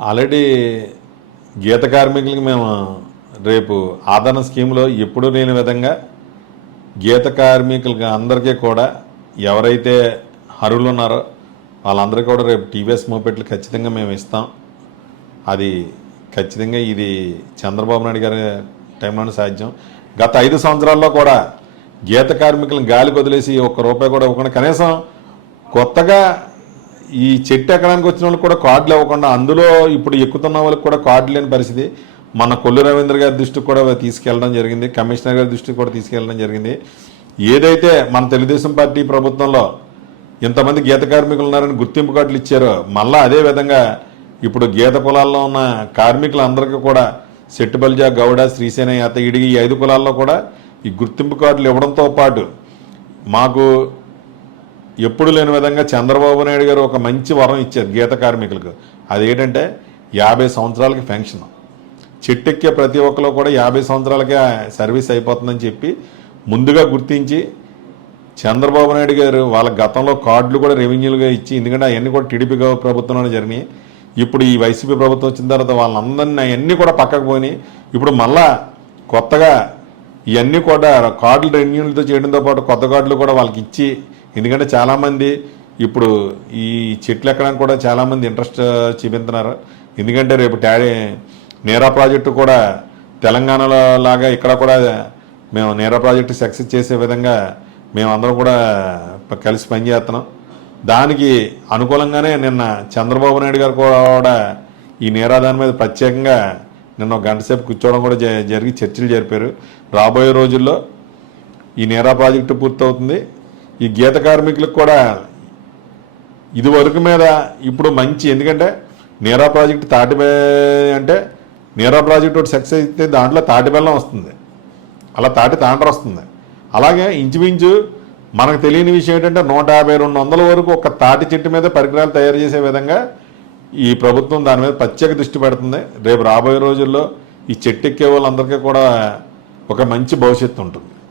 Already గీత కార్మికులకి మేము రేపు ఆదరణ స్కీమ్లో ఎప్పుడూ లేని విధంగా గీత కార్మికులకి అందరికీ కూడా ఎవరైతే అర్హులు ఉన్నారో వాళ్ళందరికీ కూడా రేపు టీవీఎస్ మోపెట్లు ఖచ్చితంగా మేము ఇస్తాం. అది ఖచ్చితంగా ఇది చంద్రబాబు నాయుడు గారి టైంలోనే సాధ్యం. గత ఐదు సంవత్సరాల్లో కూడా గీత కార్మికులను గాలికి వదిలేసి ఒక్క రూపాయి కూడా ఇవ్వకుండా కనీసం కొత్తగా ఈ చెట్టు ఎక్కడానికి వచ్చిన వాళ్ళకి కూడా కార్డులు ఇవ్వకుండా అందులో ఇప్పుడు ఎక్కుతున్న వాళ్ళకి కూడా కార్డు లేని పరిస్థితి. మన కొల్లు రవీంద్ర గారి దృష్టికి కూడా తీసుకెళ్ళడం జరిగింది కమిషనర్ గారి దృష్టికి కూడా తీసుకెళ్ళడం జరిగింది. ఏదైతే మన తెలుగుదేశం పార్టీ ప్రభుత్వంలో ఇంతమంది గీత కార్మికులు ఉన్నారని గుర్తింపు కార్డులు ఇచ్చారో మళ్ళీ అదే విధంగా ఇప్పుడు గీత కులాల్లో ఉన్న కార్మికులందరికీ కూడా సెట్టుబల్జా గౌడ శ్రీసేన యాత ఇడిగి ఈ ఐదు కులాల్లో కూడా ఈ గుర్తింపు కార్డులు ఇవ్వడంతో పాటు మాకు ఎప్పుడు లేని విధంగా చంద్రబాబు నాయుడు గారు ఒక మంచి వరం ఇచ్చారు గీత కార్మికులకు. అదేంటంటే యాభై సంవత్సరాలకి పెన్షన్. చెట్టెక్కే ప్రతి ఒక్కరు కూడా యాభై సంవత్సరాలకే సర్వీస్ అయిపోతుందని చెప్పి ముందుగా గుర్తించి చంద్రబాబు నాయుడు గారు వాళ్ళ గతంలో కార్డులు కూడా రెవెన్యూలుగా ఇచ్చి ఎందుకంటే అవన్నీ కూడా టీడీపీ ప్రభుత్వంలోనే జరిగినాయి. ఇప్పుడు ఈ వైసీపీ ప్రభుత్వం వచ్చిన తర్వాత వాళ్ళందరినీ అవన్నీ కూడా పక్కకు పోయి ఇప్పుడు మళ్ళా కొత్తగా ఇవన్నీ కూడా కార్డులు రెన్యూలతో చేయడంతో పాటు కొత్త కార్డులు కూడా వాళ్ళకి ఇచ్చి ఎందుకంటే చాలామంది ఇప్పుడు ఈ చెట్లు ఎక్కడానికి కూడా చాలామంది ఇంట్రెస్ట్ చూపిస్తున్నారు. ఎందుకంటే రేపు ట్యాడీ నేరా ప్రాజెక్టు కూడా తెలంగాణలో లాగా ఇక్కడ కూడా మేము నేరా ప్రాజెక్టు సక్సెస్ చేసే విధంగా మేమందరం కూడా కలిసి పనిచేస్తున్నాం దానికి అనుకూలంగానే నిన్న చంద్రబాబు నాయుడు గారు కూడా ఈ నేరా దాని మీద ప్రత్యేకంగా నిన్న గంట సేపు కూర్చోవడం కూడా జ- జరిగి చర్చలు జరిపారు. రాబోయే రోజుల్లో ఈ నేరా ప్రాజెక్టు పూర్తవుతుంది. ఈ గీత కార్మికులకు కూడా ఇది వరకు మీద ఇప్పుడు మంచి ఎందుకంటే నేరా ప్రాజెక్ట్ తాటి అంటే నేరా ప్రాజెక్ట్ ఒకటి సక్సెస్ అయితే దాంట్లో తాటి బెల్లం వస్తుంది. అలా తాటి తాండ్ర వస్తుంది. అలాగే ఇంచుమించు మనకు తెలియని విషయం ఏంటంటే నూట యాభై రెండు వందల వరకు ఒక తాటి చెట్టు మీద పరికరాలు తయారు చేసే విధంగా ఈ ప్రభుత్వం దాని మీద ప్రత్యేక దృష్టి పెడుతుంది. రేపు రాబోయే రోజుల్లో ఈ చెట్టు ఎక్కే వాళ్ళందరికీ కూడా ఒక మంచి భవిష్యత్తు ఉంటుంది.